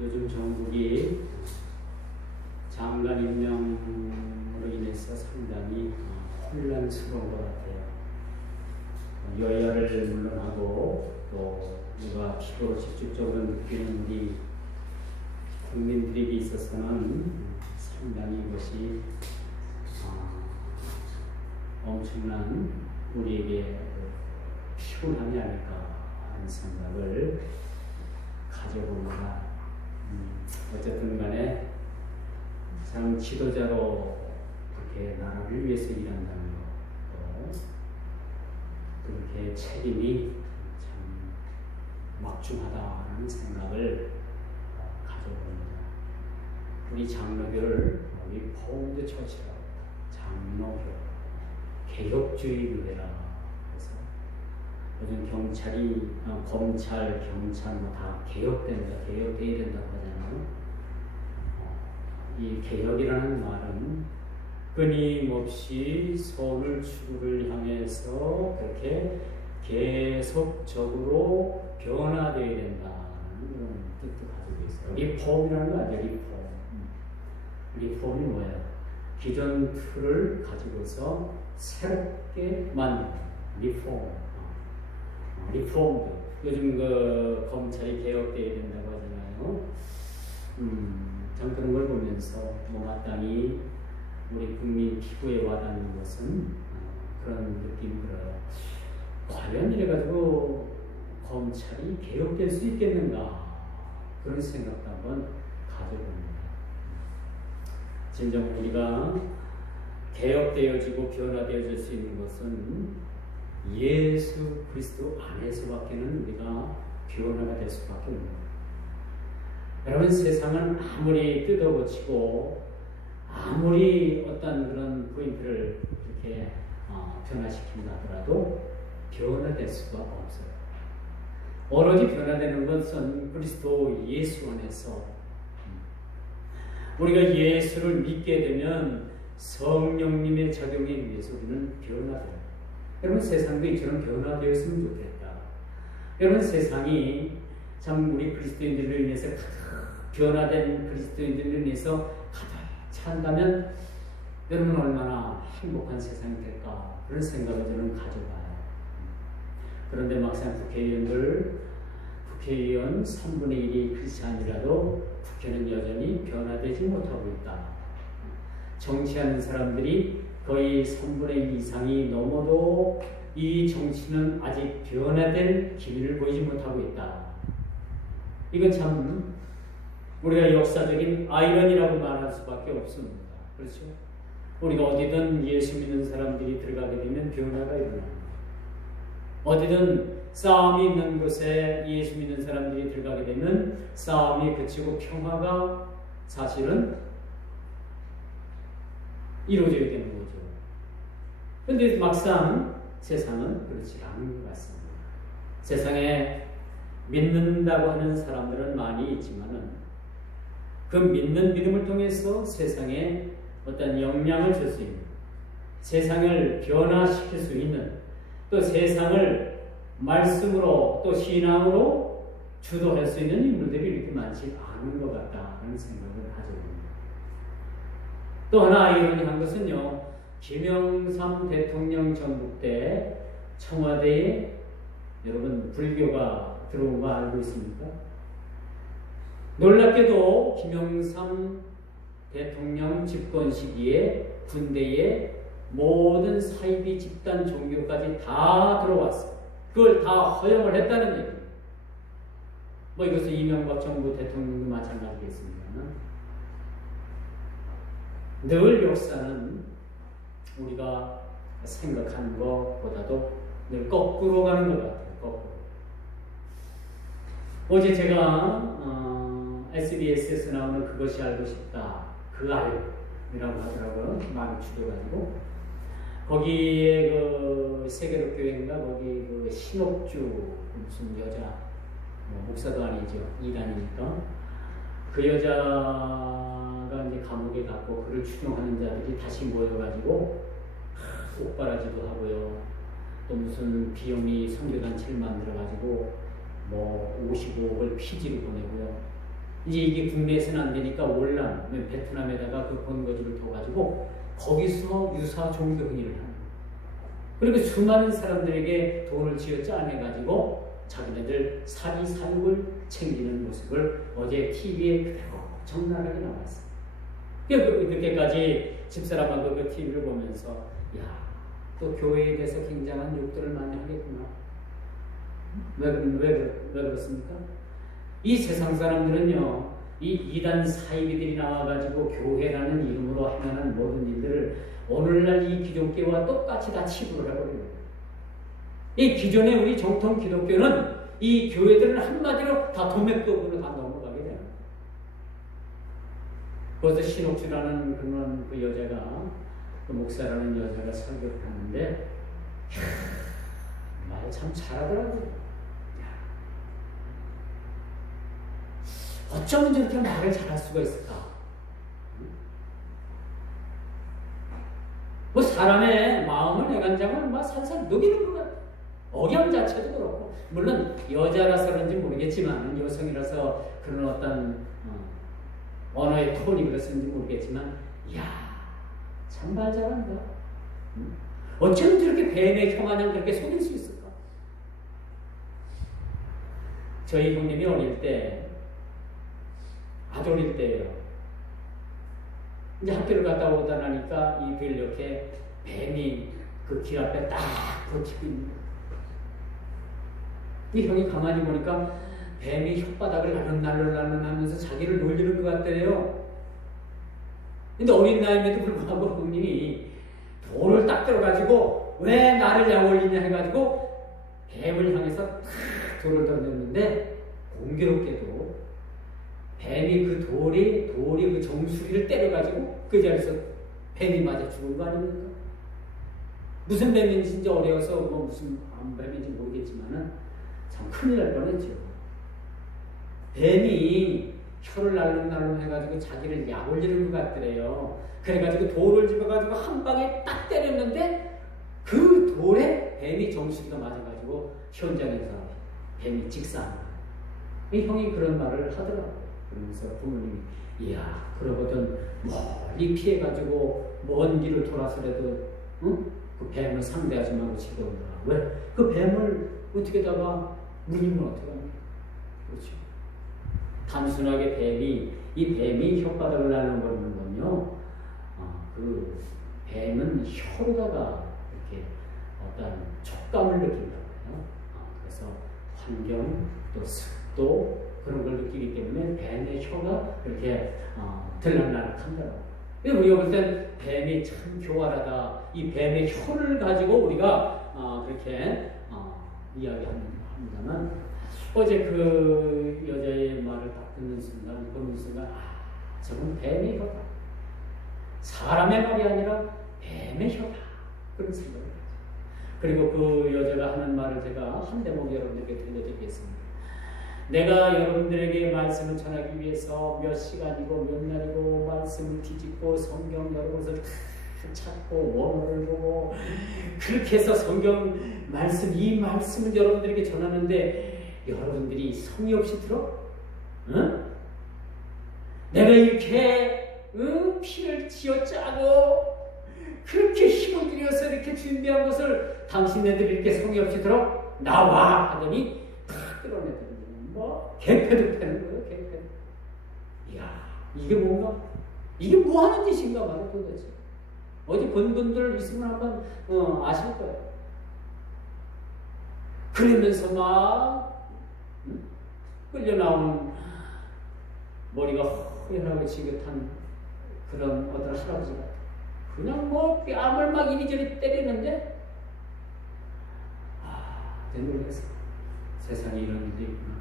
요즘 정국이 장관 임명으로 인해서 상당히 혼란스러운 것 같아요. 여야를 물론하고 또 우리가 피부로 직접적으로 느끼는 우리 국민들에게 있어서는 상당히 이것이 엄청난 우리에게 피곤함이 아닐까 하는 생각을 가져봅니다. 어쨌든 간에 참 지도자로 그렇게 나라를 위해서 일한다는 것, 또 그렇게 책임이 참 막중하다는 생각을 가져봅니다. 우리 장로교를 리포드 처치라고 장로교 개혁주의 교회라 해서 요즘 경찰이 검찰, 경찰 뭐 다 개혁된다, 개혁돼야 된다고 하잖아요. 이 개혁이라는 말은 끊임없이 선을 추구를 향해서 그렇게 계속적으로 변화되어야 된다는 그런 뜻도 가지고 있어요. 리폼이라는 거 아니에요, 리폼. 리폼이 뭐예요? 기존 틀을 가지고서 새롭게 만드는 리폼. 리폼도 요즘 그 검찰이 개혁되어야 된다고 하잖아요. 참 그런 걸 보면서 마땅히 우리 국민 피부에 와닿는 것은 그런 느낌이 들어요. 과연 이래가지고 검찰이 개혁될 수 있겠는가 그런 생각도 한번 가져봅니다. 진정 우리가 개혁되어지고 변화되어질 수 있는 것은 예수 그리스도 안에서밖에는 우리가 변화가 될 수밖에 없는 거예요. 여러분, 세상은 아무리 뜯어고치고 아무리 어떤 그런 포인트를 이렇게 변화시킨다 하더라도 변화될 수가 없어요. 오로지 변화되는 것은 그리스도 예수 안에서 우리가 예수를 믿게 되면 성령님의 작용에 의해서 우리는 변화돼요. 여러분, 세상도 이처럼 변화되었으면 좋겠다. 여러분, 세상이 참 우리 그리스도인들을 인해서 변화된 그리스도인들을 인해서 가득 찬다면 여러분 얼마나 행복한 세상이 될까 그런 생각을 저는 가져봐요. 그런데 막상 국회의원 3분의 1이 크리스찬이라도 국회는 여전히 변화되지 못하고 있다. 정치하는 사람들이 거의 3분의 1 이상이 넘어도 이 정치는 아직 변화될 기미를 보이지 못하고 있다. 이건 참 우리가 역사적인 아이러니라고 말할 수밖에 없습니다. 그렇죠? 우리가 어디든 예수 믿는 사람들이 들어가게 되면 변화가 일어납니다. 어디든 싸움이 있는 곳에 예수 믿는 사람들이 들어가게 되면 싸움이 그치고 평화가 사실은 이루어져야 되는 거죠. 그런데 막상 세상은 그렇지 않은 것 같습니다. 세상에 믿는다고 하는 사람들은 많이 있지만은 그 믿는 믿음을 통해서 세상에 어떤 영향을 줄 수 있는, 세상을 변화시킬 수 있는, 또 세상을 말씀으로 또 신앙으로 주도할 수 있는 인물들이 이렇게 많지 않은 것 같다는 생각을 가져봅니다. 또 하나 아이러니한 것은요, 김영삼 대통령 전국 때 청와대에 여러분 불교가 들어온 거 알고 있습니까? 놀랍게도 김영삼 대통령 집권 시기에 군대에 모든 사이비 집단 종교까지 다 들어왔어요. 그걸 다 허용을 했다는 얘기입니다. 뭐 이것은 이명박 정부 대통령도 마찬가지겠습니다만 늘 역사는 우리가 생각하는 것보다도 늘 거꾸로 가는 것 같아요. 거꾸로. 어제 제가 SBS에서 나오는 그것이 알고 싶다. 그 알이라고 하더라고요. 많이 줄여가지고. 거기에 그 세계로 교회인가 거기 그 신옥주 무슨 여자 목사도 아니죠. 이단이니까. 그 여자가 이제 감옥에 갔고 그를 추종하는 자들이 다시 모여가지고 옥바라지도 하고요. 또 무슨 비영리 선교단체를 만들어가지고 뭐 55억을 피지로 보내고요. 이제 이게 국내에서는 안 되니까 월남, 베트남에다가 그 본거지를 둬가지고 거기서 유사 종교 행위를 하는 거예요. 그리고 수많은 사람들에게 돈을 쥐어 짜내가지고 자기네들 사리사욕을 챙기는 모습을 어제 TV에 그대로 적나라하게 나왔어요. 그렇게까지 집사람하고 그 TV를 보면서 야, 또 교회에 대해서 굉장한 욕들을 많이 하겠구나. 왜 그렇습니까? 이 세상 사람들은요, 이 이단 사이비들이 나와가지고 교회라는 이름으로 행하는 모든 일들을 오늘날 이 기독교와 똑같이 다 치부를 해버립니다. 이 기존의 우리 정통 기독교는 이 교회들은 한마디로 다 도맥도구로 다 넘어가게 돼요. 거기서 신옥주라는 그런 그 여자가, 그 목사라는 여자가 설교를 하는데, 말 참 잘하더라고요. 어쩌면 저렇게 말을 잘할 수가 있을까? 뭐 사람의 마음을 애간장을 막 살살 녹이는 것 같아. 억양 자체도 그렇고, 물론 여자라서 그런지 모르겠지만, 여성이라서 그런 어떤 언어의 톤이 그랬는지 모르겠지만, 이야, 참 말 잘한다. 어쩌면 저렇게 뱀의 혀마냥 그렇게 속일 수 있을까? 저희 형님이 어릴 때, 아주 어릴 때예요. 이제 학교를 갔다 오다 나니까 이들 이렇게 뱀이 그 길 앞에 딱 버티고 있는 거예요. 이 형이 가만히 보니까 뱀이 혓바닥을 날른날른 하면서 자기를 놀리는 것 같대요. 근데 어린 나이임에도 불구하고 형님이 돌을 딱 들어가지고 왜 나를 약올리냐 해가지고 뱀을 향해서 탁 돌을 던졌는데 공교롭게도 뱀이 그 돌이 그 정수리를 때려가지고 그 자리에서 뱀이 맞아 죽은 거 아닙니까? 무슨 뱀인지 진짜 어려워서 뭐 무슨 뱀인지 모르겠지만은 참 큰일 날 뻔했죠. 뱀이 혀를 날름날름 해가지고 자기를 약올리는 것 같더래요. 그래가지고 돌을 집어가지고 한 방에 딱 때렸는데 그 돌에 뱀이 정수리가 맞아가지고 현장에서 뱀이 직사한 거예요. 이 형이 그런 말을 하더라고요. 그러면서 부모님이 이야, 그러거든 멀리 피해가지고 먼 길을 돌아서라도 응? 그 뱀을 상대하지 말고 지켜온다. 왜? 그 뱀을 어떻게다가 물리면 어떡합니까? 그렇죠. 단순하게 이 뱀이 혓바닥을 날려버리는 건요, 그 뱀은 혀로다가 이렇게 어떤 촉감을 느낀다고 해요. 그래서 환경, 또 습도, 그런 걸 느끼기 때문에 뱀의 혀가 이렇게 들락날락한다고. 우리가 볼 땐 뱀이 참 교활하다. 이 뱀의 혀를 가지고 우리가 그렇게 이야기합니다만, 어제 그 여자의 말을 딱 듣는 순간, 보는 순간, 저건 뱀의 혀다. 사람의 말이 아니라 뱀의 혀다. 그런 생각을 했죠. 그리고 그 여자가 하는 말을 제가 한 대목 여러분들께 들려드리겠습니다. 내가 여러분들에게 말씀을 전하기 위해서 몇 시간이고 몇 날이고 말씀을 뒤집고 성경 여러 곳을 찾고 원어를 보고 그렇게 해서 성경 말씀, 이 말씀을 여러분들에게 전하는데 여러분들이 성의 없이 들어? 응? 내가 이렇게 피를 쥐어짜고 그렇게 힘을 들여서 이렇게 준비한 것을 당신네들이 이렇게 성의 없이 들어? 나와! 하더니 탁 끌어내더니 뭐 개패도 패는 거예요. 개패. 이야, 이게 뭔가? 이게 뭐 하는 짓인가 말이야 도대체. 어디 본 분들 있으면 한번 아실 거예요. 그러면서 막 끌려 나오는 머리가 허연하고 지긋한 그런 어떤 할아버지가 그냥 뭐 뺨을 막 이리저리 때리는데 내가 놀랐어. 세상에 이런 일도 있구나.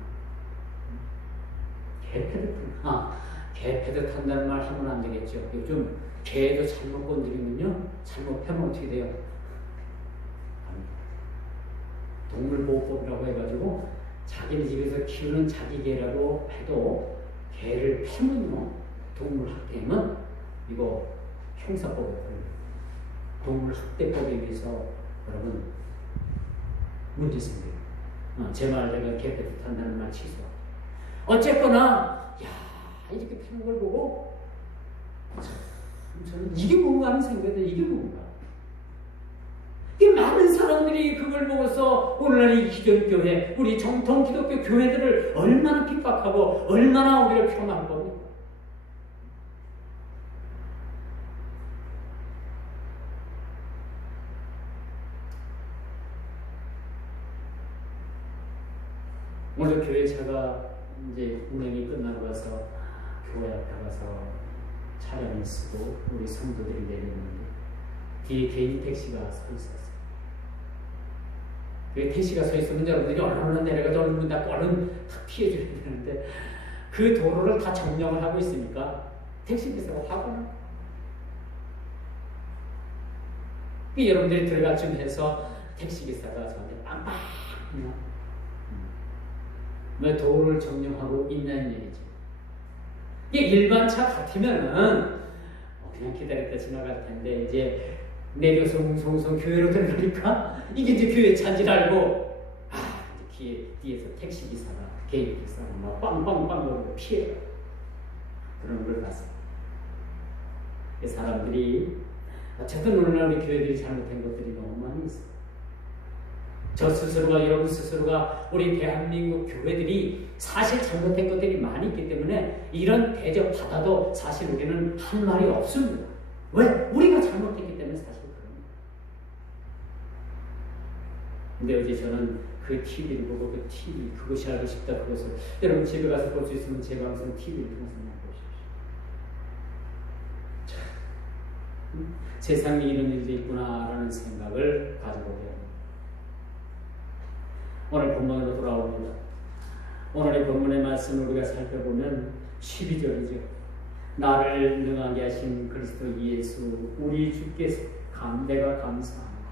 개패듯 한다는 말 하면 안 되겠죠. 요즘 개도 잘못 건드리면요, 잘못 패면 어떻게 돼요? 동물보호법이라고 해가지고 자기네 집에서 키우는 자기 개라고 해도 개를 패면요, 동물학대면 이거 형사법에 걸려요. 동물학대법에 의해서 여러분 문제 생겨요. 제 말 내가 개패듯 한다는 말 취소. 어쨌거나 야, 이렇게 피는 걸 보고 참 저는 이게 뭔가 하는 생각이 이게 뭔가. 이 많은 사람들이 그걸 보고서 오늘날 이 기독교회, 우리 정통 기독교 교회들을 얼마나 핍박하고 얼마나 우리를 폄하할 겁니까? 오늘 교회차가 이제 운행이 끝나고 가서 교회 앞에 가서 차량을 쓰고 우리 성도들이 내렸는데 뒤에 개인 택시가 서 있었어요. 그 택시가 서 있으면 여러분들이 얼른 내려가서 얼른 문 닫고 얼른 피해줘야 되는데 그 도로를 다 점령을 하고 있으니까 택시기사가 화가 나요. 여러분들이 들어갈 쯤 해서 택시기사가 저한테 빵빵 왜 도로를 점령하고 있냐는 얘기죠. 이게 일반 차 같으면은 그냥 기다렸다 지나갈 텐데 이제 내려서 웅성웅성 교회로 들어가니까 이게 이제 교회 차인 줄 알고 이제 뒤에서 택시기사가 개인기사가 막 빵빵빵 거리고 피해요. 그런 걸 봤어요. 사람들이 어쨌든 오늘날 우리 교회들이 잘못한 것들이 너무 많이 있어요. 저 스스로가 여러분 스스로가 우리 대한민국 교회들이 사실 잘못된 것들이 많이 있기 때문에 이런 대접 받아도 사실 우리는 할 말이 없습니다. 왜? 우리가 잘못했기 때문에 사실 그럽니다. 근데 어제 저는 그 TV를 보고 그 TV 그것이 알고 싶다 그것을 여러분 집에 가서 볼 수 있으면 제 방송 TV를 통해서 보십시오. 세상에 이런 일이 있구나라는 생각을 가져보게 합니다. 오늘 본문으로 돌아옵니다. 오늘의 본문의 말씀을 우리가 살펴보면 12절이죠. 나를 능하게 하신 그리스도 예수 우리 주께서 내가 감사합니다.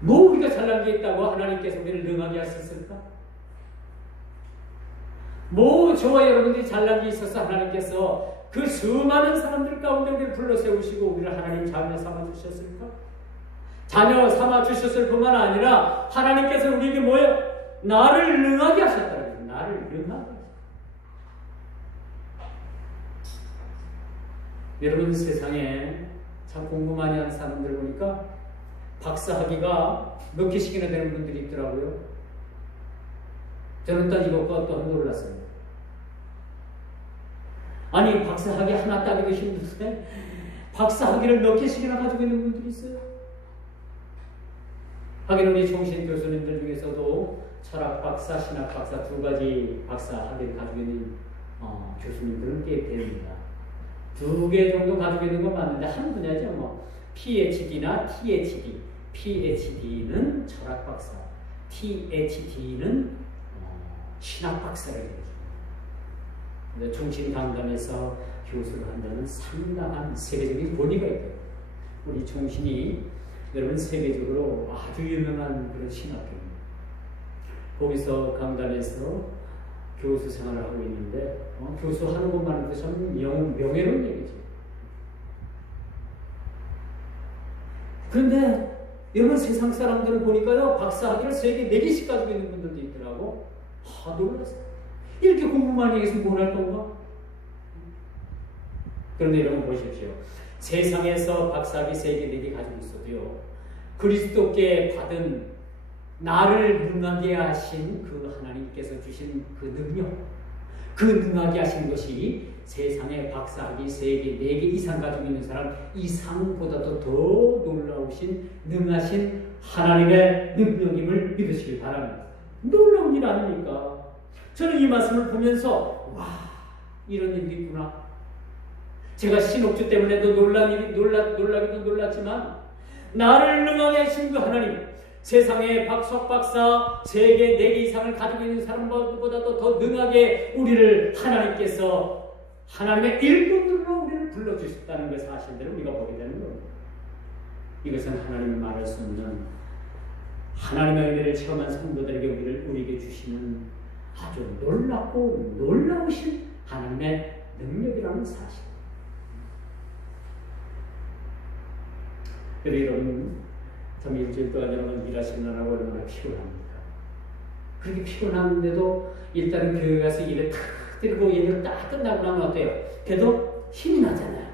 뭐 우리가 잘난 게 있다고 하나님께서 우리를 능하게 하셨을까? 뭐 저와 여러분들이 잘난 게 있어서 하나님께서 그 수많은 사람들 가운데 우리를 불러 세우시고 우리를 하나님 자녀 삼아 주셨을까? 자녀 삼아 주셨을 뿐만 아니라 하나님께서 우리에게 뭐예요? 나를 능하게 하셨다는 거예요. 나를 능하게 하셨다. 여러분 세상에 참 공부 많이 하는 사람들 보니까 박사학위가 몇 개씩이나 되는 분들이 있더라고요. 저는 딱 이것과 또 놀랐어요. 아니 박사학위 하나 따기도 힘든데 박사학위를 몇 개씩이나 가지고 있는 분들이 있어요. 하긴 우리 종신 교수님들 중에서도 철학 박사, 신학 박사 두 가지 박사 학위를 가지고 있는 교수님들은 꽤 됩니다. 2개 정도 가지고 있는 건 맞는데 한 분야죠. 뭐 PhD나 THD. PhD는 철학 박사, THD는 신학 박사를 얘기합니다. 종신 강단에서 교수를 한다는 상당한 세계적인 권위가 있고요. 우리 종신이 여러분 세계적으로 아주 유명한 그런 신학교입니다. 거기서 강단에서 교수 생활을 하고 있는데 교수 하는 것만 해도 참 명예로운 얘기죠. 그런데 여러분 세상 사람들을 보니까요 박사학위를 3개, 4개씩 가지고 있는 분들도 있더라고. 놀랐어요. 이렇게 공부 많이 해서 뭘 할 건가? 그런데 여러분 보십시오. 세상에서 박사학위 3개, 4개 가지고 있어도요 그리스도께 받은 나를 능하게 하신 그 하나님께서 주신 그 능력, 그 능하게 하신 것이 세상에 박사학위 3개, 4개 이상 가지고 있는 사람 이상보다도 더 놀라우신 능하신 하나님의 능력임을 믿으시길 바랍니다. 놀라운 일 아닙니까? 저는 이 말씀을 보면서 와 이런 일이 있구나. 제가 신옥주 때문에도 놀라기도 놀랐지만 나를 능하게 하신 그 하나님, 세상에 박사 3개, 4개 이상을 가지고 있는 사람보다도 더 능하게 우리를 하나님께서 하나님의 일꾼들로 우리를 불러주셨다는 그 사실들을 우리가 보게 되는 겁니다. 이것은 하나님이 말할 수 없는 하나님의 은혜를 체험한 성도들에게 우리에게 주시는 아주 놀랍고 놀라우신 하나님의 능력이라는 사실. 그리고 여러분 참 일주일 동안 여러분 일하시느라고 얼마나 피곤합니까? 그렇게 피곤한데도 일단은 교회 가서 일에 탁 드리고 예배 딱 끝나고 나면 어때요? 그래도 힘이 나잖아요.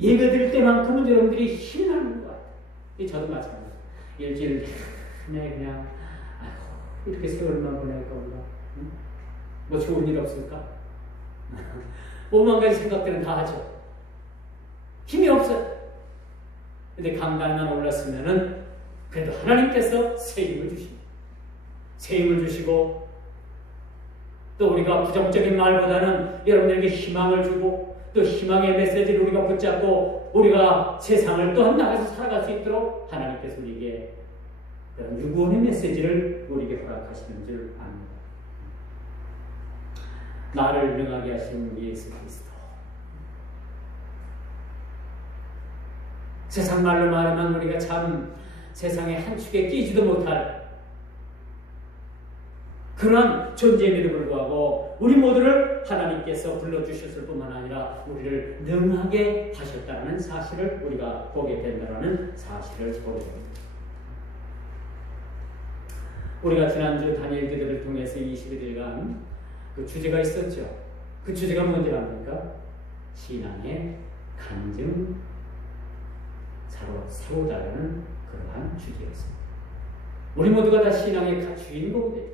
예배 드릴 때만큼은 여러분들이 힘이 나는 것 같아요. 저도 마찬가지예요. 일주일 내내 그냥 아이고 이렇게 세월만 보낼 건가? 뭐 좋은 일 없을까? 오만 가지 생각들은 다 하죠. 힘이 없어요. 근데 강단만 올랐으면은 그래도 하나님께서 새 힘을 주십니다. 새 힘을 주시고 또 우리가 부정적인 말보다는 여러분들에게 희망을 주고 또 희망의 메시지를 우리가 붙잡고 우리가 세상을 또한 나가서 살아갈 수 있도록 하나님께서 우리에게 그런 유구원의 메시지를 우리에게 허락하시는 줄 압니다. 나를 능하게 하신 예수 그리스도. 세상 말로 말하면 우리가 참 세상의 한 축에 끼지도 못할 그런 존재임에도 불구하고 우리 모두를 하나님께서 불러주셨을 뿐만 아니라 우리를 능하게 하셨다는 사실을 우리가 보게 된다는 사실을 보게 됩니다. 우리가 지난주 다니엘 기도를 통해서 21일간 그 주제가 있었죠. 그 주제가 뭔지 압니까? 신앙의 간증 사로 세우자라는 그러한 주제였습니다. 우리 모두가 다 신앙의 주인공이 되죠.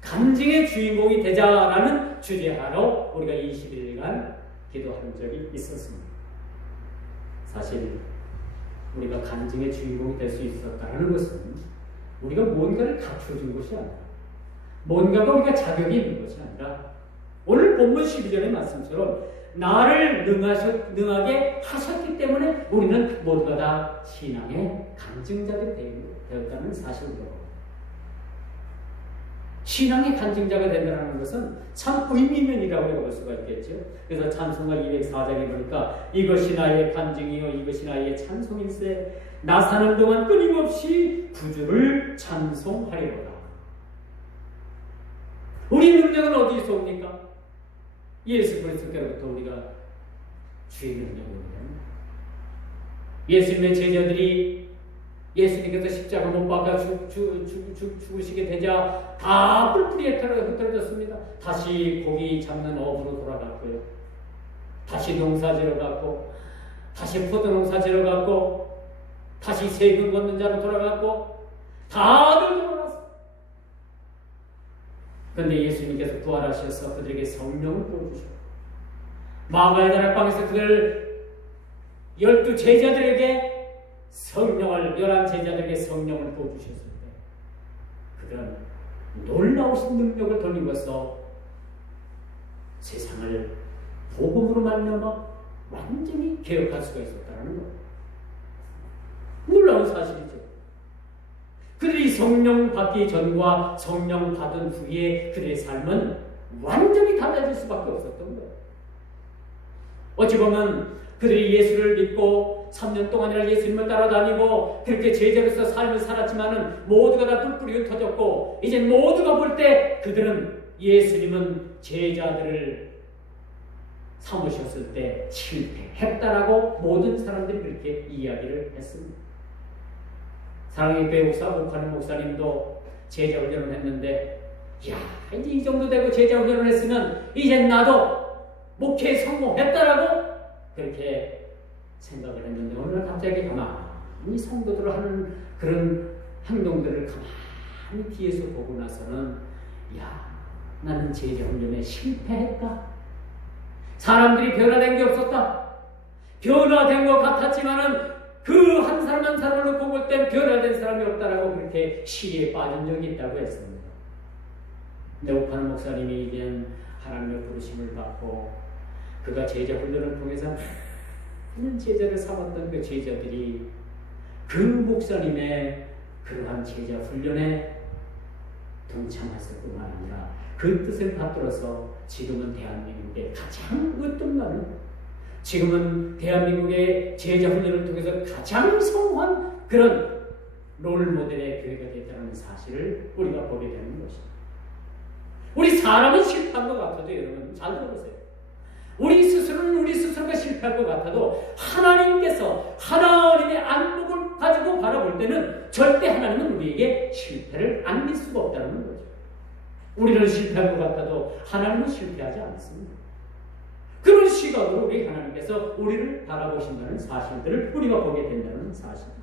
간증의 주인공이 되자라는 주제하러 우리가 21일간 기도한 적이 있었습니다. 사실 우리가 간증의 주인공이 될 수 있었다는 것은 우리가 뭔가를 갖춰준 것이 아니라 뭔가가 우리가 자격이 있는 것이 아니라 오늘 본문 12절의 말씀처럼 나를 능하게 하셨기 때문에 우리는 모두가 다 신앙의 간증자들이 되었다는 사실입니다. 신앙의 간증자가 된다는 것은 참 의미 있는 일이라고 볼 수가 있겠죠. 그래서 찬송가 204장에 보니까 이것이 나의 간증이요 이것이 나의 찬송일세 나 사는 동안 끊임없이 구주를 찬송하리로다. 우리 능력은 어디서 옵니까? 예수 그리스도께로부터 우리가 주의 능력을 얻는 예수님의 제자들이 예수님께서 십자가 못 박아 죽으시게 되자 다 뿔뿔이 흩어졌습니다. 다시 고기 잡는 업으로 돌아갔고요. 다시 농사지러 갔고 다시 포도농사지러 갔고 다시 세금 걷는 자로 돌아갔고 다들 돌아갔어요. 그런데 예수님께서 부활하셔서 그들에게 성령을 부어주셨고 마가의 다락방에서 그들 12 제자들에게 성령을 11 제자들에게 성령을 부어주셨을 때 그들은 놀라우신 능력을 돌림으로써 세상을 복음으로 말미암아 완전히 개혁할 수가 있었다는 것. 놀라운 사실이죠. 그들이 성령 받기 전과 성령 받은 후에 그들의 삶은 완전히 달라질 수밖에 없었던 거예요. 어찌 보면 그들이 예수를 믿고 3년 동안이나 예수님을 따라다니고 그렇게 제자로서 삶을 살았지만은 모두가 다 뿔뿔이 흩어졌고 이제 모두가 볼 때 그들은 예수님은 제자들을 삼으셨을 때 실패했다라고 모든 사람들이 그렇게 이야기를 했습니다. 사랑의 교회 목사 오카는 목사님도 제자 훈련을 했는데 야 이제 이 정도 되고 제자 훈련을 했으면 이제 나도 목회에 성공했다라고 그렇게 생각을 했는데 오늘 갑자기 가만히 성도들을 하는 그런 행동들을 가만히 뒤에서 보고 나서는 야 나는 제자 훈련에 실패했다. 사람들이 변화된 게 없었다. 변화된 것 같았지만은 그 한 사람 한 사람을 놓고 볼 땐 변화된 사람이 없다라고 그렇게 시리에 빠진 적이 있다고 했습니다. 근데 오카는 목사님이 이제 하나님의 부르심을 받고 그가 제자 훈련을 통해서 많은 제자를 삼았던 그 제자들이 그 목사님의 그러한 제자 훈련에 동참했을 뿐만 아니라 그 뜻을 받들어서 지금은 대한민국의 가장 으뜸나는 지금은 대한민국의 제자 훈련을 통해서 가장 성공한 그런 롤모델의 교회가 됐다는 사실을 우리가 보게 되는 것입니다. 우리 사람은 실패한 것 같아도 여러분 잘 들어보세요. 우리 스스로는 우리 스스로가 실패한 것 같아도 하나님께서 하나님의 안목을 가지고 바라볼 때는 절대 하나님은 우리에게 실패를 안길 수가 없다는 거죠. 우리는 실패할 것 같아도 하나님은 실패하지 않습니다. 그런 시각으로 우리 하나님께서 우리를 바라보신다는 사실들을 우리가 보게 된다는 사실이죠.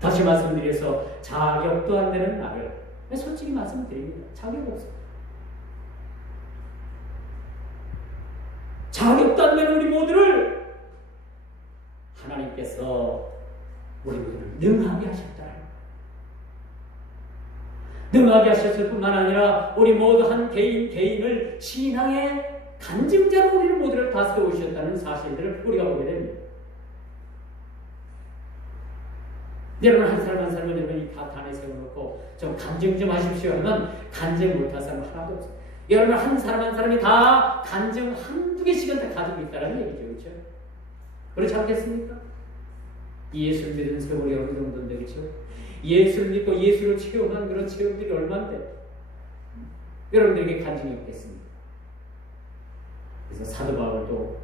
다시 말씀드려서 자격도 안 되는 나를, 솔직히 말씀드립니다. 자격 없어요. 자격도 안 되는 우리 모두를 하나님께서 우리 모두를 능하게 하셨다. 능하게 하셨을 뿐만 아니라 우리 모두 한 개인을 신앙의 간증자로 우리를 모두를 다스려 오셨다는 사실들을 우리가 보게 됩니다. 여러분 한 사람 한 사람을 여러분이 다 단에 세워놓고 좀 간증 좀 하십시오 하면 간증 못할 사람 하나도 없어요. 여러분 한 사람 한 사람이 다 간증 한두 개씩은 다 가지고 있다는 얘기죠. 그렇죠? 그렇지 않겠습니까? 예수를 믿은 세월이 어느 정도인데 그렇죠? 예수를 믿고 예수를 체험한 그런 체험들이 얼마인데 여러분들에게 간증이 없겠습니까? 그래서 사도 바울도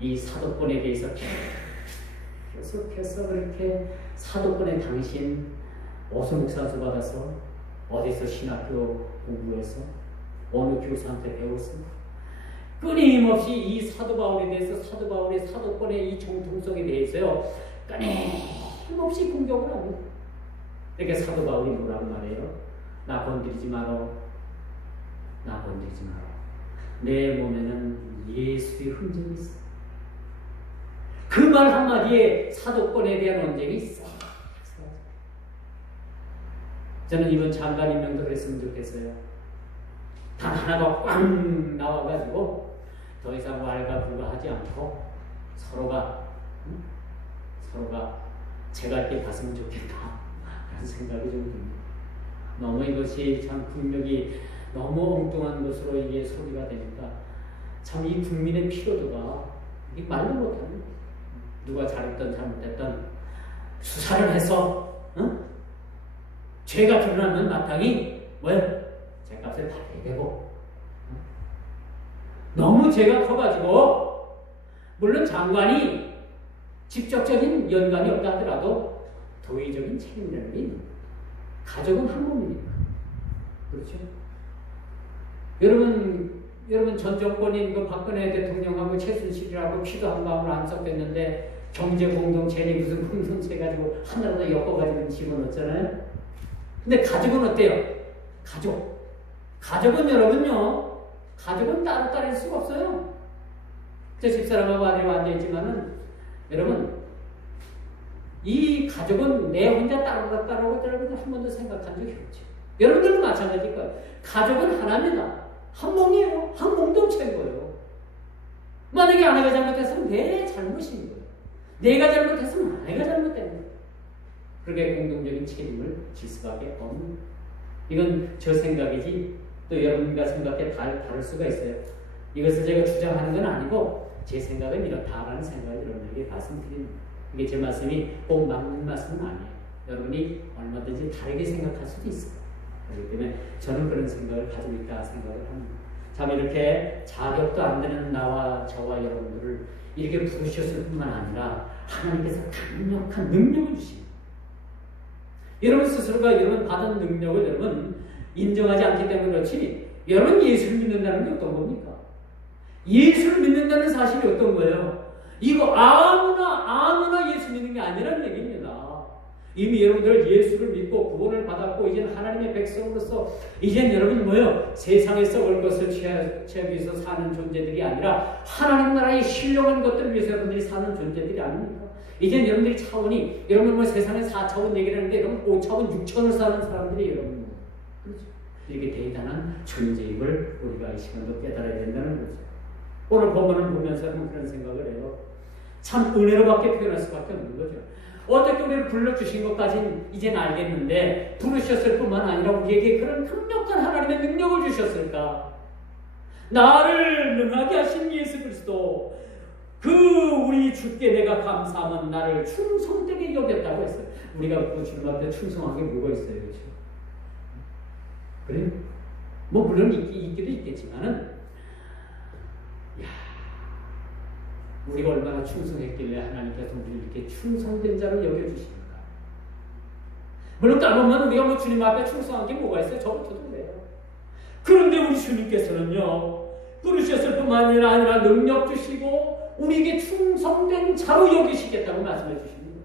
이 사도권에 대해서 계속해서 그렇게 사도권의 당신 오수목사수 받아서 어디서 신학교 공부해서 어느 교사한테 배웠습니다. 끊임없이 이 사도 바울에 대해서 사도 바울의 사도권의 이 정통성에 대해서요 끊임없이 공격을 합니다. 이렇게 사도 바울이 뭐라고 말해요? 나 건드리지 마라. 나 건드리지 마라. 내 몸에는 예수의 흔적이 있어. 그 말 한마디에 사도권에 대한 언쟁이 있어. 저는 이번 장관 임명도 그랬으면 좋겠어요. 단 하나가 꽉 나와가지고 더 이상 왈가불가하지 않고 서로가 제가 이렇게 봤으면 좋겠다 그런 생각이 좀 듭니다. 너무 이것이 참 국력이 너무 엉뚱한 것으로 이게 소비가 되니까 참 이 국민의 피로도가 이게 말도 못합니다. 누가 잘했던 잘못했던 수사를 해서 죄가 드러나면 마땅히 뭐예요? 죄값을 받아야 되고 너무 죄가 커가지고 물론 장관이 직접적인 연관이 없다 하더라도 도의적인 책임이라는 게 있는 거예요. 가족은 한 몸이니까. 그렇죠? 여러분 전 정권인 그 박근혜 대통령하고 최순실이라고 피도 한 방울 안 섞였는데 경제 공동체니 무슨 공동체 가지고 하나로 더 엮어가지고 집어넣었잖아요. 근데 가족은 어때요? 가족은 여러분요, 가족은 따로 따를 수가 없어요. 저 집사람하고 아들이 앉아있지만은 여러분 이 가족은 내 혼자 따로 여러분들 한 번도 생각한 적이 없죠. 여러분들도 마찬가지일 거예요. 가족은 하나입니다. 한 몸이에요. 한 공동체인 거예요. 만약에 아내가 잘못했으면 내 잘못인 거예요. 내가 잘못했으면 아내가 잘못된 거예요. 그렇게 공동적인 책임을 질 수밖에 없는, 이건 저 생각이지 또 여러분과 생각에 다를 수가 있어요. 이것을 제가 주장하는 건 아니고 제 생각은 이렇다라는 생각을 여러분에게 말씀드립니다. 이게 제 말씀이 꼭 맞는 말씀은 아니에요. 여러분이 얼마든지 다르게 생각할 수도 있어요. 그렇기 때문에 저는 그런 생각을 가지고 있다 생각을 합니다. 참 이렇게 자격도 안 되는 나와 저와 여러분들을 이렇게 부르셨을 뿐만 아니라 하나님께서 강력한 능력을 주십니다. 여러분 스스로가 여러분 받은 능력을 여러분 인정하지 않기 때문에 그렇지, 여러분 예수를 믿는다는 게 어떤 겁니까? 예수를 믿는다는 사실이 어떤 거예요? 이거 아무나 예수 믿는 게 아니라는 얘기입니다. 이미 여러분들 예수를 믿고 구원을 받았고 이제는 하나님의 백성으로서 이제는 여러분 뭐예요? 세상에 썩을 것을 취하기 위해서 사는 존재들이 아니라 하나님 나라의 신령한 것들을 위해서 여러분들이 사는 존재들이 아닙니까? 이제는 여러분들이 차원이, 여러분 뭐 세상에 4차원 얘기를 하는데 여러분 5차원, 6차원을 사는 사람들이 여러분 그렇죠? 이렇게 대단한 존재임을 우리가 이 시간도 깨달아야 된다는 거죠. 오늘 본문을 보면서 그런 생각을 해요. 참 은혜로밖에 표현할 수밖에 없는 거죠. 어떻게 우리를 불러주신 것까지는 이제는 알겠는데 부르셨을 뿐만 아니라 우리에게 그런 강력한 하나님의 능력을 주셨을까? 나를 능하게 하신 예수 그리스도, 그 우리 주께 내가 감사하면 나를 충성되게 여겼다고 했어요. 우리가 그 주님 앞에 충성한 게 뭐가 있어요? 그렇죠? 그래요? 뭐 물론 있기도 있겠지만은 우리가 얼마나 충성했길래 하나님께서 우리를 이렇게 충성된 자로 여겨주십니까? 물론 따보면 우리가 뭐 주님 앞에 충성한 게 뭐가 있어요? 저부터도 그래요. 그런데 우리 주님께서는요, 부르셨을 뿐만 아니라 능력 주시고 우리에게 충성된 자로 여기시겠다고 말씀해 주시는 거예요.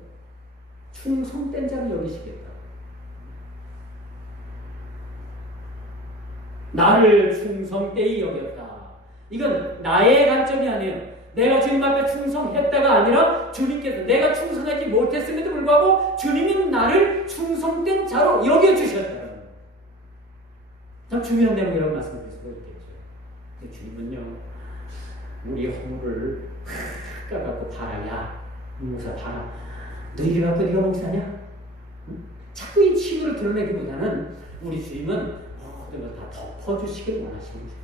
충성된 자로 여기시겠다. 나를 충성되이 여겼다. 이건 나의 관점이 아니에요. 내가 주님 앞에 충성했다가 아니라 주님께서 내가 충성하지 못했음에도 불구하고 주님은 나를 충성된 자로 여겨주셨다. 참 중요한 내용이라고 말씀드릴 수가 있겠죠. 근데 주님은요, 우리 허물을 깎아갖고 팔아야, 목사 팔아. 너희들 갖고 네가 목사냐? 응? 자꾸 이 치유를 드러내기보다는 우리 주님은 모든 걸 다 덮어주시길 원하시는 거예요.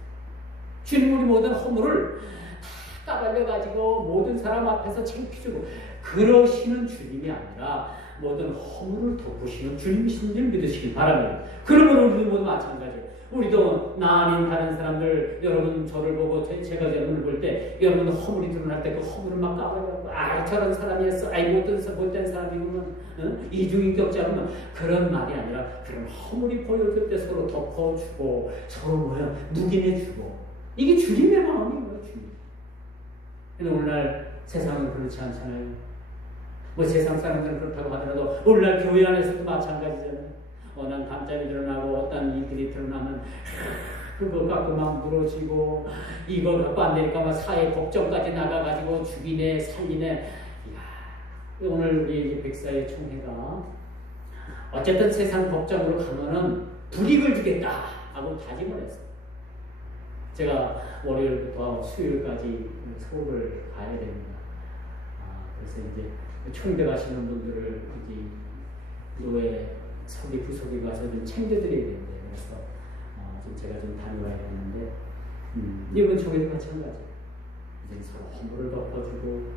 주님 우리 모든 허물을 다 까발려가지고 모든 사람 앞에서 창피주고 그러시는 주님이 아니라 모든 허물을 덮으시는 주님이신 줄 믿으시길 바랍니다. 그러면 우리도 모두 마찬가지예요. 우리도 나 아닌 다른 사람들, 여러분 저를 보고 제가 여러분을 볼 때 여러분 허물이 드러날 때 그 허물을 막 까발려고 저런 사람이었어, 못된 사람이구만, 이중인격자구만, 그런 말이 아니라 그런 허물이 보여줄 때 서로 덮어주고 서로 묵인해주고, 이게 주님의 마음인 거예요. 주님. 근데 오늘날 세상은 그렇지 않잖아요. 뭐 세상 사람들은 그렇다고 하더라도 오늘날 교회 안에서도 마찬가지잖아요. 난 담장이 드러나고 어떤 일들이 드러나면 그거 갖고 막 물어지고, 이거 갖고 안 되니까 막 사회 법정까지 나가가지고 죽이네 살리네. 이야, 오늘 우리 백사의 총회가 어쨌든 세상 법정으로 가면은 불이익을 주겠다 하고 다짐을 했어요. 제가 월요일부터 수요일까지 수업을 가야 됩니다. 그래서 이제 총대 가시는 분들을 이제 노예 서기 부속에 가서 좀 챙겨드려야 되는데, 그래서 좀 제가 좀 다녀와야 되는데, 이번 총회도 마찬가지. 이제 서로 허물을 덮어주고,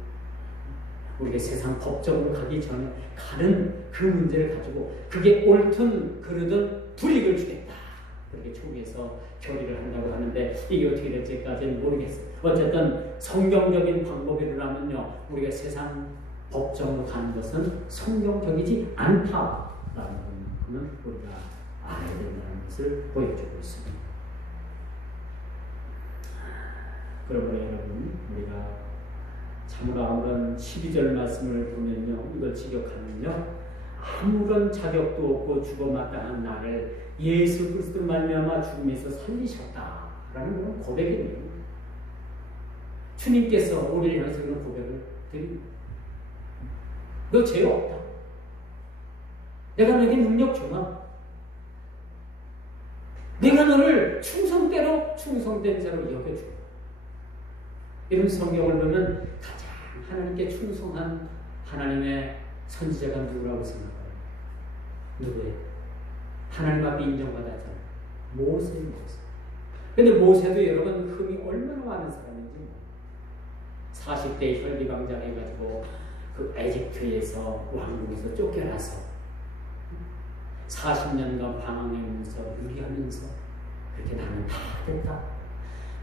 우리가 세상 법적으로 가기 전에 가는 그 문제를 가지고 그게 옳든 그르든 불이익을 주겠다. 그렇게 총회에서 결의를 한다고 하는데 이게 어떻게 될지까지는 모르겠어요. 어쨌든 성경적인 방법이라면요, 우리가 세상 법정으로 가는 것은 성경적이지 않다라는 것은 우리가 알아야 된다는 것을 보여주고 있습니다. 그러므로 여러분, 우리가 참으로 아무런 12절 말씀을 보면요, 이걸 직역하면요, 아무런 자격도 없고 죽어마땅한 나를 예수 그리스도 말미암아 죽음에서 살리셨다라는 그런 고백이에요. 주님께서 우리를 향해서 그런 고백을 드립니다. 너 죄 없다. 내가 너에게 능력 주마. 내가 너를 충성대로 충성된 자로 여겨주마. 이런 성경을 보면 가장 하나님께 충성한 하나님의 선지자가 누구라고 생각해요? 누구예요? 하나님 앞에 인정받았잖아요. 모세예요. 모세. 근데 모세도 여러분 흠이 얼마나 많은 사람인지, 40대 혈기방장 해가지고 그 에집트에서 왕국에서 쫓겨나서 40년간 방황하면서 유리하면서 그렇게 나는 다 됐다,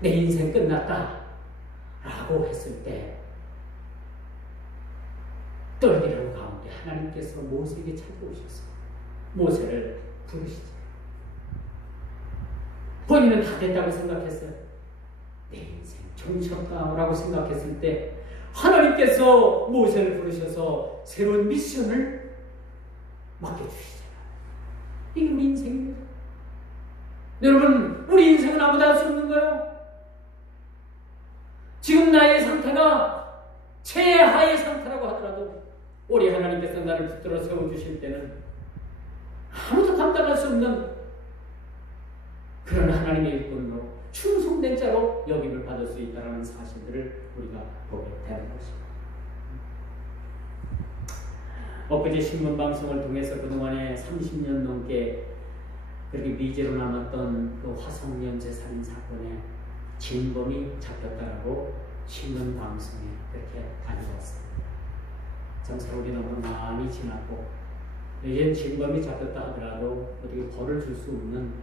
내 인생 끝났다 라고 했을 때 떨기름 가운데 하나님께서 모세에게 찾아오셔서 모세를 부르시죠. 본인은 다 됐다고 생각했어요. 내 인생 종쳤다라고 생각했을 때 하나님께서 모세를 부르셔서 새로운 미션을 맡겨주시잖아요. 이게 우리 인생입니다. 여러분, 우리 인생은 아무도 알 수 없는 거예요. 지금 나의 상태가 최하의 상태라고 하더라도 우리 하나님께서 나를 붙들어 세워주실 때는 아무도 감당할 수 없는 그런 하나님의 일꾼으로 충성된 자로 여김을 받을 수 있다는 사실들을 우리가 보게 되는 것입니다. 엊그제 신문방송을 통해서 그동안에 30년 넘게 그렇게 미제로 남았던 그 화성연쇄 살인 사건에 진범이 잡혔다라고 신문방송에 그렇게 알려왔습니다. 참 세월이 너무 많이 지났고 이제 진범이 잡혔다 하더라도 어떻게 벌을 줄 수 없는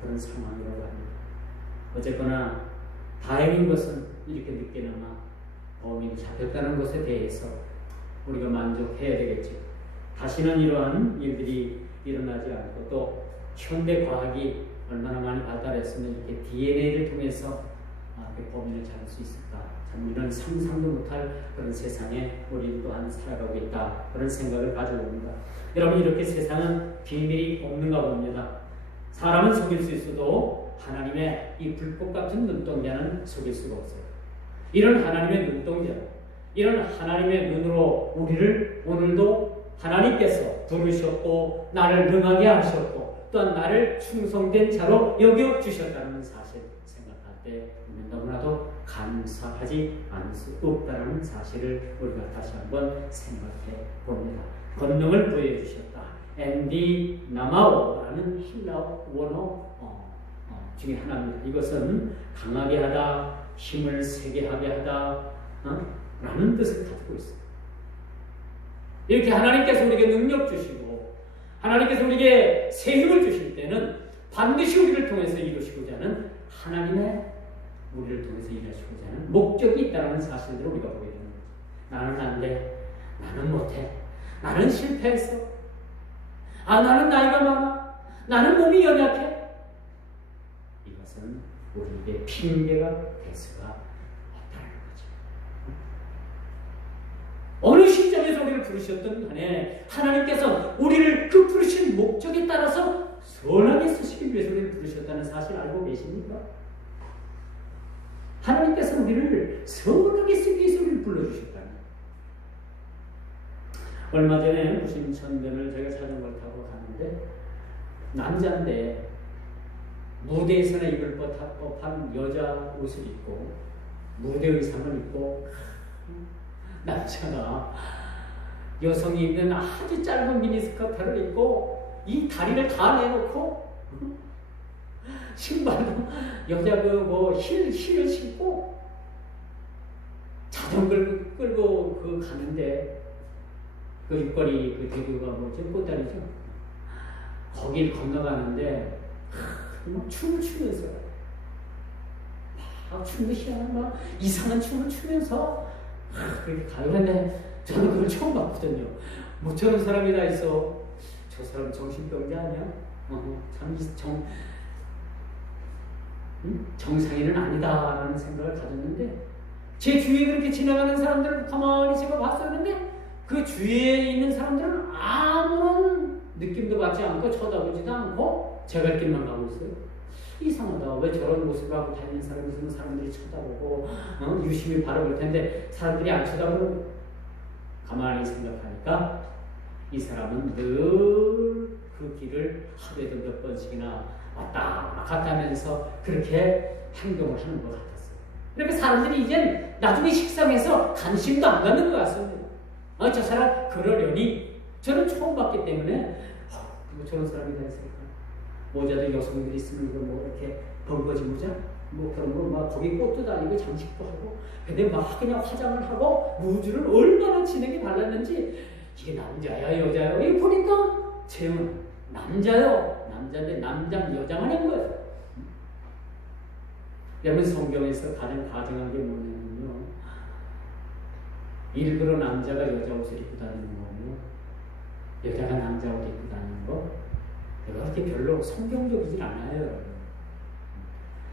그런 상황이라고 합니다. 어쨌거나 다행인 것은 이렇게 늦게나마 범인이 잡혔다는 것에 대해서 우리가 만족해야 되겠죠. 다시는 이러한 일들이 일어나지 않고 또 현대 과학이 얼마나 많이 발달했으면 이렇게 DNA를 통해서 범인을 잡을 수 있을까? 참 우리는 상상도 못할 그런 세상에 우리 또한 살아가고 있다. 그런 생각을 가져봅니다. 여러분 이렇게 세상은 비밀이 없는가 봅니다. 사람은 속일 수 있어도 하나님의 이 불꽃 같은 눈동자는 속일 수가 없어요. 이런 하나님의 눈동자, 이런 하나님의 눈으로 우리를 오늘도 하나님께서 부르셨고 나를 능하게 하셨고 또한 나를 충성된 자로 여겨주셨다는 사실 생각할 때 너무나도 감사하지 않을 수 없다는 사실을 우리가 다시 한번 생각해 봅니다. 권능을 부여주셨다. 앤디 나마오라는 힐라어 원어 중에 하나입니다. 이것은 강하게 하다, 힘을 세게 하게 하다 라는 뜻을 가지고 있습니다. 이렇게 하나님께서 우리에게 능력 주시고 하나님께서 우리에게 새 힘을 주실 때는 반드시 우리를 통해서 이루시고자 하는 하나님의 우리를 통해서 일하시고자 하는 목적이 있다는 사실들을 우리가 보게 되는 거죠. 나는 안 돼. 나는 못해. 나는 실패했어. 나는 나이가 많아. 나는 몸이 연약해. 이것은 우리에게 핑계가 될 수가 없다는 거죠. 어느 시점에서 우리를 부르셨던 간에 하나님께서 우리를 그 부르신 목적에 따라서 선하게 쓰시기 위해서 우리를 부르셨다는 사실 알고 계십니까? 하나님께서 우리를 선하게 쓰기 위해서 우리를 불러주셨다는 거예요. 얼마 전에 부심천변을 제가 자전거를 타고 가는데 남자인데 무대에서나 입을 법한 여자 옷을 입고 무대 의상을 입고 남자가 여성이 입는 아주 짧은 미니스커트를 입고 이 다리를 다 내놓고 신발도 여자 힐을 신고 자전거를 끌고 가는데 그 일거리 그 대교가 뭐죠? 꽃다리죠? 거길 건너가는데 막 춤을 추면서 막 춤도 희한한 막 이상한 춤을 추면서 그렇게 가요. 근데 저는 그걸 처음 봤거든요. 뭐 저런 사람이 다 있어. 저 사람 정신병자 아니야? 정상인은 아니다라는 생각을 가졌는데 제 주위에 그렇게 지나가는 사람들을 가만히 제가 봤었는데 그 주위에 있는 사람들은 아무런 느낌도 받지 않고 쳐다보지도 않고 제가 길만 가고 있어요. 이상하다. 왜 저런 모습을 하고 다니는 사람이 있으면 사람들이 쳐다보고 유심히 바라볼 텐데 사람들이 안 쳐다보고 가만히 생각하니까 이 사람은 늘 그 길을 하루에도 몇 번씩이나 왔다 갔다 하면서 그렇게 행동을 하는 것 같았어요. 그러니까 사람들이 이젠 나중에 식상해서 관심도 안 갖는 것 같습니다. 저 사람 그러려니 저는 처음 봤기 때문에 뭐 저런 사람이 다 있을까? 모자도 여성들이 쓰는 거 뭐 이렇게 번거지 모자? 뭐 그런 거 막 거기 꽃도 달리고 장식도 하고 근데 막 그냥 화장을 하고 무주를 얼마나 진하게 발랐는지 이게 남자야 여자야? 이거 보니까 체형은 남자요. 남자인데 남장 여장을 한 거예요. 여러분 성경에서 가장 가증한 게 뭐냐면요. 일부러 남자가 여자 옷을 입고 다니는 거고 여자가 남자 옷을 입고 다니는 거 그렇게 별로 성경적이진 않아요.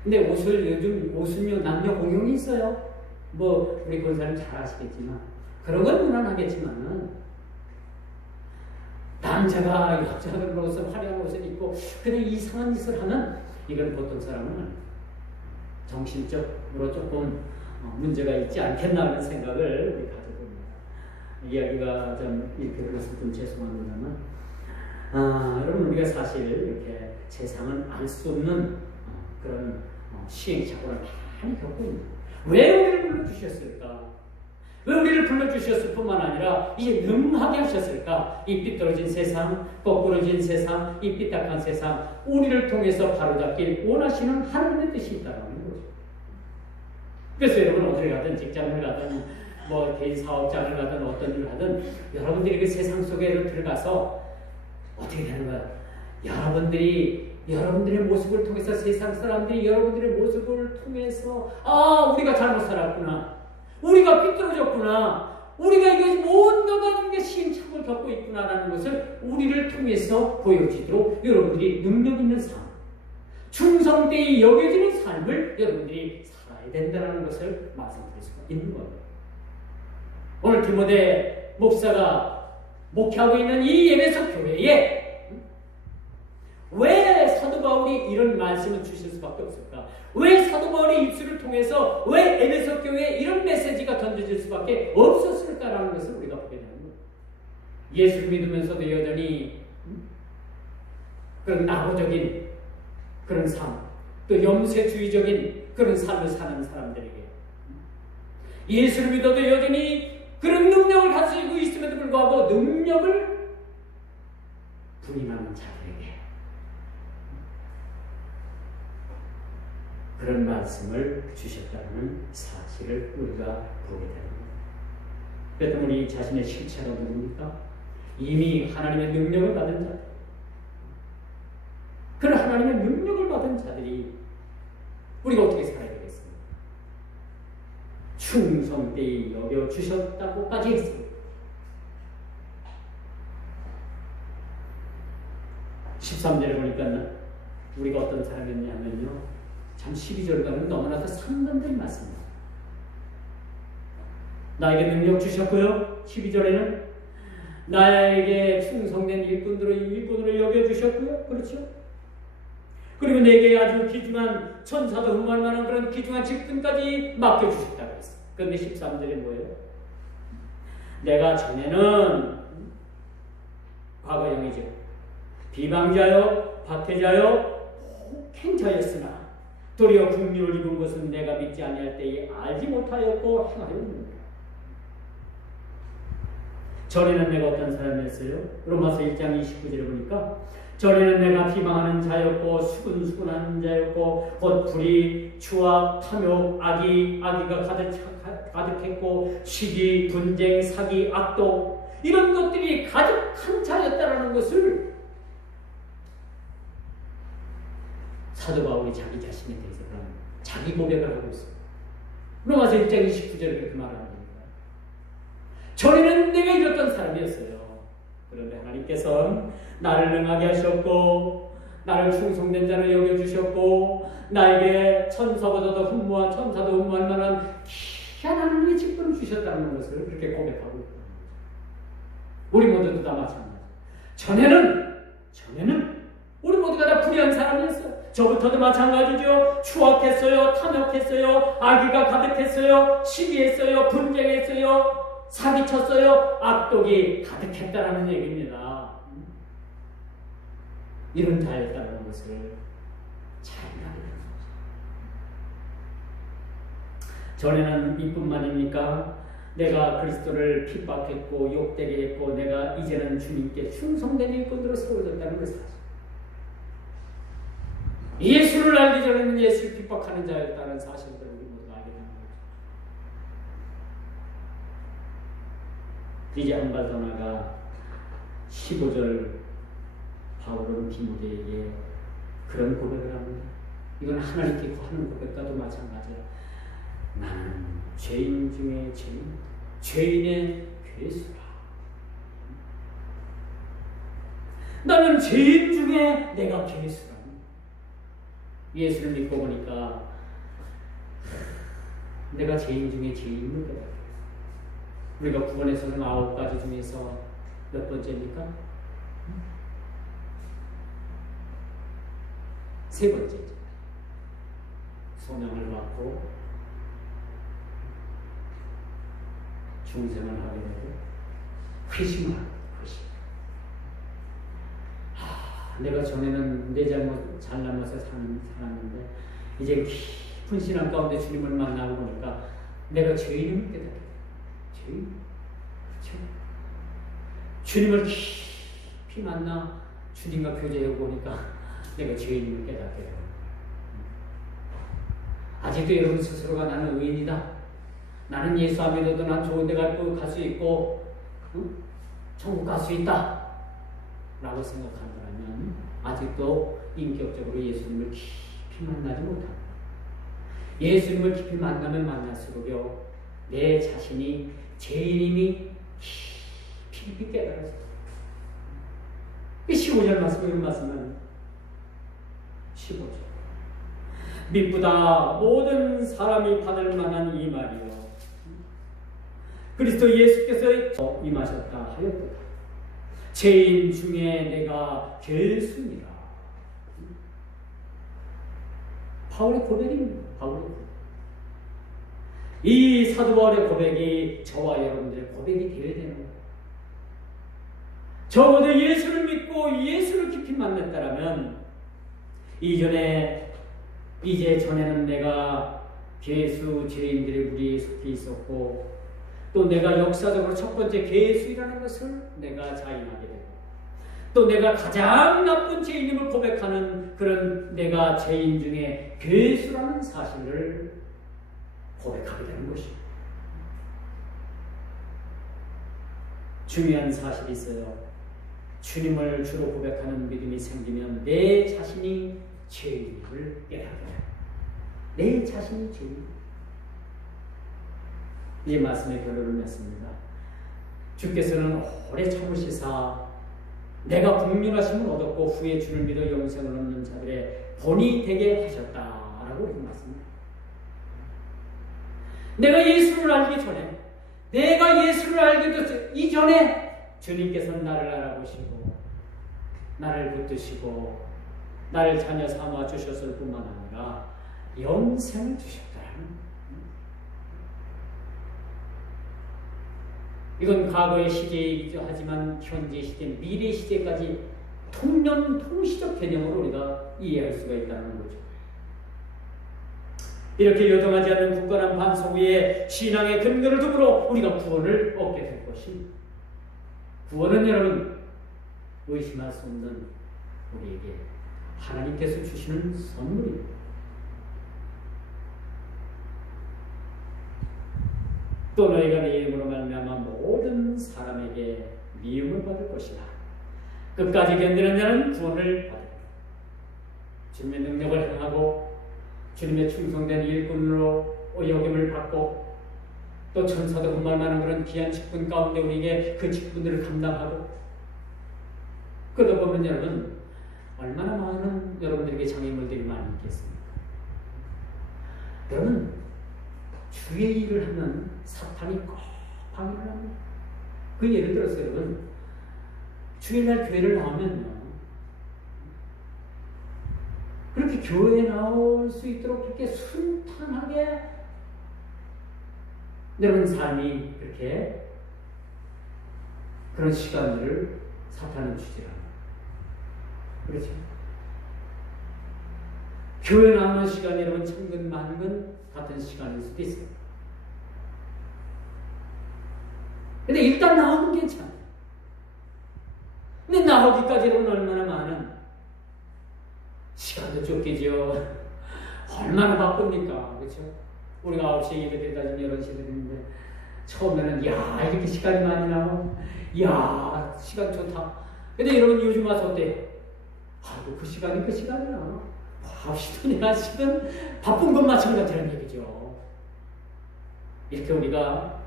근데 요즘 남녀 공용이 있어요. 뭐 우리 권사님 잘 아시겠지만 그런 건 무난하겠지만은 남자가 여자로서 화려한 옷을 입고 그냥 이상한 짓을 하면 이건 보통 사람은 정신적으로 조금 문제가 있지 않겠나 하는 생각을 우리 가져봅니다. 이야기가 좀 이렇게 흘러서 좀 죄송합니다만 여러분 우리가 사실 이렇게 세상은 알 수 없는 그런 시행착오를 많이 겪고 있는 왜 우리를 불러주셨을까? 왜 우리를 불러주셨을 뿐만 아니라 이제 능하게 하셨을까? 이 삐뚤어진 세상, 거꾸러진 세상, 이 삐딱한 세상 우리를 통해서 바로잡길 원하시는 하나님의 뜻이 있다는 거죠. 그래서 여러분 어딜 가든 직장을 가든 뭐 개인 사업장을 가든 어떤 일을 하든 여러분들이 그 세상 속에 들어가서 어떻게 되는 거야? 여러분들의 모습을 통해서 세상 사람들이 여러분들의 모습을 통해서 우리가 잘못 살았구나. 우리가 삐뚤어졌구나. 우리가 이것이 뭔가가 이게 시행착오를 겪고 있구나라는 것을 우리를 통해서 보여주도록 여러분들이 능력 있는 삶, 충성되이 여겨지는 삶을 여러분들이 살아야 된다는 것을 말씀드릴 수가 있는 거예요. 오늘 디모데 목사가 목회하고 있는 이 에베소 교회에 왜 사도 바울이 이런 말씀을 주실 수밖에 없을까? 왜 사도 바울의 입술을 통해서 왜 에베소 교회에 이런 메시지가 던져질 수밖에 없었을까라는 것을 우리가 보게 되는 거예요. 예수를 믿으면서도 여전히 그런 낙오적인 그런 삶, 또 염세주의적인 그런 삶을 사는 사람들에게, 예수를 믿어도 여전히 그런 능력을 가지고 있음에도 불구하고 능력을 부인하는 자들에게 그런 말씀을 주셨다는 사실을 우리가 보게 됩니다. 그래도 우리 자신의 실체가 누굽니까? 이미 하나님의 능력을 받은 자들, 그런 하나님의 능력을 받은 자들이 우리가 어떻게 살아야 되겠습니까? 충성되이 여겨주셨다고까지 했습니다. 13절에 보니까 우리가 어떤 사람이었냐면요, 참 12절과는 너무나도 상반된 말씀입니다. 나에게 능력 주셨고요, 12절에는 나에게 충성된 일꾼으로 여겨주셨고요, 그렇죠? 그리고 내게 아주 귀중한 천사도 흠모할 만한 그런 귀중한 직분까지 맡겨주셨다고 했어요. 그런데 13절에 뭐예요? 내가 전에는 과거형이죠. 비방자요, 박해자요, 폭행자였으나 도리어 긍휼을 입은 것은 내가 믿지 아니할 때에 알지 못하였고 행하였느니라. 전에는 내가 어떤 사람이었어요? 로마서 1장 29절에 보니까 전에는 내가 비방하는 자였고 수군수군하는 자였고 곧 불의, 추악, 탐욕, 악의가 가득했고 시기, 분쟁, 사기, 악독 이런 것들이 가득한 자였다라는 것을 사도 바울이 자기 자신에 대해서 그런 자기 고백을 하고 있습니다. 로마서 1장 29절에 그렇게 말합니다. 전에는 내가 이랬던 사람이었어요. 그런데 하나님께서 나를 능하게 하셨고 나를 충성된 자로 여겨주셨고 나에게 천사보다도 흠모한 천사도 흠모할 만한 귀한 하나님의 직분을 주셨다는 것을 그렇게 고백하고 있다. 우리 모두도 다 마찬가지. 전에는 우리 모두가 다 불의한 사람이었어요. 저부터도 마찬가지죠. 추악했어요, 탐욕했어요, 악의가 가득했어요, 시기했어요, 분쟁했어요, 사기쳤어요, 악독이 가득했다라는 얘기입니다. 이런 자였다는 것을 잘 알아야 됩니다. 전에는 이뿐만입니까? 내가 그리스도를 핍박했고 욕되게 했고 내가 이제는 주님께 충성된 일꾼으로 세워졌다는 걸 사실. 예수를 알기 전에는 예수를 핍박하는 자였다는 사실들을 우리 모두가 알게 되는 거죠. 이제 한 발 더 나가 15절 바울은 디모데에게 그런 고백을 합니다. 이건 하나님께 하는 고백과도 마찬가지야. 나는 죄인 중에 죄인의 괴수라. 나는 죄인 중에 내가 괴수라. 예수를 믿고 보니까 내가 죄인 중에 죄인인 거다. 우리가 구원에서는 9가지 중에서 몇 번째입니까? 3번째죠. 소명을 받고 중생을 하게 되고 회심하고 내가 전에는 내 잘나면서 살았는데 이제 깊은 신앙 가운데 주님을 만나고 보니까 내가 죄인임을 깨닫게 돼요. 죄인? 그렇죠? 주님을 깊이 만나 주님과 교제해 보니까 내가 죄인임을 깨닫게 돼요. 아직도 여러분 스스로가 나는 의인이다. 나는 예수 안 믿어도 난 좋은 데 갈 수 있고 천국 갈 수 있다. 라고 생각한다면 아직도 인격적으로 예수님을 깊이 만나지 못합니다. 예수님을 깊이 만나면 만날수록요 내 자신이 죄인임이 깊이 깨달아졌어요. 15절 말씀, 이런 말씀은 15절. 미쁘다 모든 사람이 받을 만한 이 말이요. 그리스도 예수께서 임하셨다 하였도다. 죄인 중에 내가 결순이라. 바울의 고백입니다. 바울의 고백. 이 사도 바울의 고백이 저와 여러분들의 고백이 되어야 되는 거예요. 적어도 예수를 믿고 예수를 깊이 만났다라면 이제 전에는 내가 괴수 죄인들의 무리에 속해 있었고 또 내가 역사적으로 첫 번째 괴수이라는 것을 내가 자인하게 되고 또 내가 가장 나쁜 죄인임을 고백하는 그런 내가 죄인 중에 괴수라는 사실을 고백하게 되는 것입니다. 중요한 사실이 있어요. 주님을 주로 고백하는 믿음이 생기면 내 자신이 죄인임을 깨닫게 돼요. 내 자신이 죄인. 이 말씀의 결론을 맺습니다. 주께서는 오래 참으시사 내가 국률하심을 얻었고 후에 주를 믿어 영생을 얻는 자들의 본이 되게 하셨다라고 이렇게 말씀합니다. 내가 예수를 알기 전에, 내가 예수를 알기 이전에 주님께서는 나를 알아보시고 나를 붙드시고 나를 자녀 삼아 주셨을 뿐만 아니라 영생을 주셨다는. 이건 과거의 시제이기도 하지만 현재 시대, 미래 시대까지 통시적 개념으로 우리가 이해할 수가 있다는 거죠. 이렇게 요동하지 않는 굳건한 반석 위에 신앙의 근거를 두므로 우리가 구원을 얻게 될 것입니다. 구원은 여러분 의심할 수 없는 우리에게 하나님께서 주시는 선물입니다. 또 너희가 내 이름으로 말미암아 모든 사람에게 미움을 받을 것이다. 끝까지 견디는 자는 구원을 받을 것이다. 주님의 능력을 행하고 주님의 충성된 일꾼으로 여김을 받고 또 천사도 분말만한 그런 귀한 직분 가운데 우리에게 그 직분들을 감당하고 그러다 보면 여러분 얼마나 많은 여러분들에게 장애물들이 많이 있겠습니까? 여러분 주의 일을 하면 사탄이 꼭 방해를 합니다. 그 예를 들어서 여러분 주일날 교회를 나오면요 그렇게 교회에 나올 수 있도록 그렇게 순탄하게 여러분 삶이 그렇게 그런 시간들을 사탄은 주지 않아요. 그렇죠? 교회 나오는 시간이 여러분 천근만근 같은 시간일 수도 있어요. 근데 일단 나오면 괜찮아요. 근데 나오기까지 여러분 얼마나 많은 시간도 쫓기죠. 얼마나 바쁩니까? 그렇죠? 우리가 9시에 예배드리다 지금 11시에 드리는데 처음에는 야 이렇게 시간이 많이 나고 야 시간 좋다. 근데 여러분 요즘 와서 어때요? 아이고 그 시간이 그 시간이야. 하시든 하시든 바쁜 것 마찬가지라는 얘기죠. 이렇게 우리가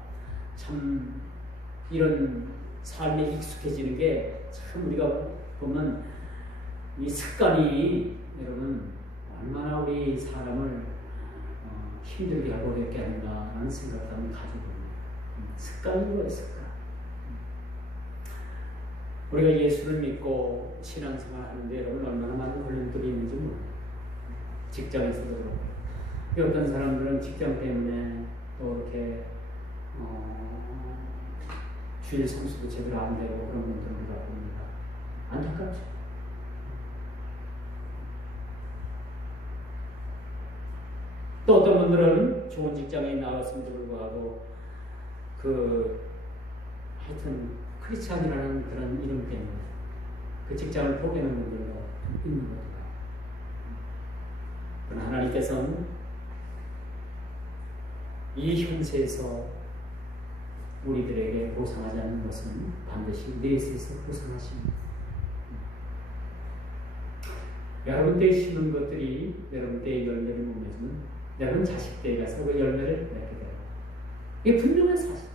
참 이런 삶에 익숙해지는 게 참 우리가 보면 이 습관이 여러분 얼마나 우리 사람을 힘들게 하고 어렵게 하는가라는 생각을 한번 가지고 습관인 거예요. 습관. 우리가 예수를 믿고 신앙생활 하는데 여러분 얼마나 많은 걸림돌이 있는지 모릅니다. 직장에서도 그렇고 어떤 사람들은 직장 때문에 또 이렇게 주일 성수도 제대로 안 되고 그런 분들을 우리가 봅니다. 안타깝죠. 또 어떤 분들은 좋은 직장에 나왔음에도 불구하고 하여튼 크리스찬이라는 그런 이름 때문에 그 직장을 포기하는 분들도 있는 거죠. 그러나 하나님께서는 이 현세에서 우리들에게 보상하지 않는 것은 반드시 내세에서 보상하십니다. 여러분 때에 심은 것들이 여러분 때의 열매를 못 맺으면 여러분 자식 때에 가서 그 열매를 맺게 돼요. 이게 분명한 사실.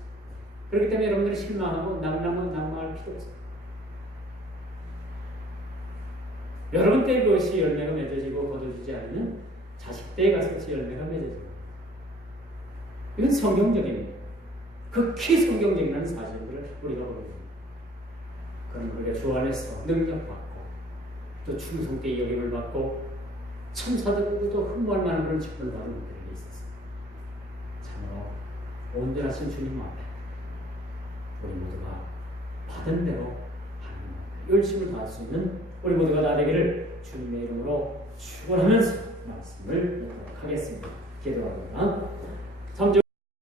그렇기 때문에 여러분들이 실망하고 낙망할 필요 없어요. 여러분 때 그것이 열매가 맺어지고 거둬지지 않으면 자식 때에 가서 그것이 열매가 맺어져요. 이건 성경적입니다. 극히 성경적인 사실들을 우리가 보게 됩니다. 그럼 우리가 주 안에서 능력받고 또 충성 때의 여김을 받고 천사들도 흠모할 만한 그런 직분을 받은 분들에게 있어서 참으로 온전하신 주님 앞에 우리 모두가 받은 대로 하는 열심을 다할 수 있는 우리 모두가 다 되기를 주님의 이름으로 축원하면서 말씀을 듣도록 하겠습니다. 기도합니다.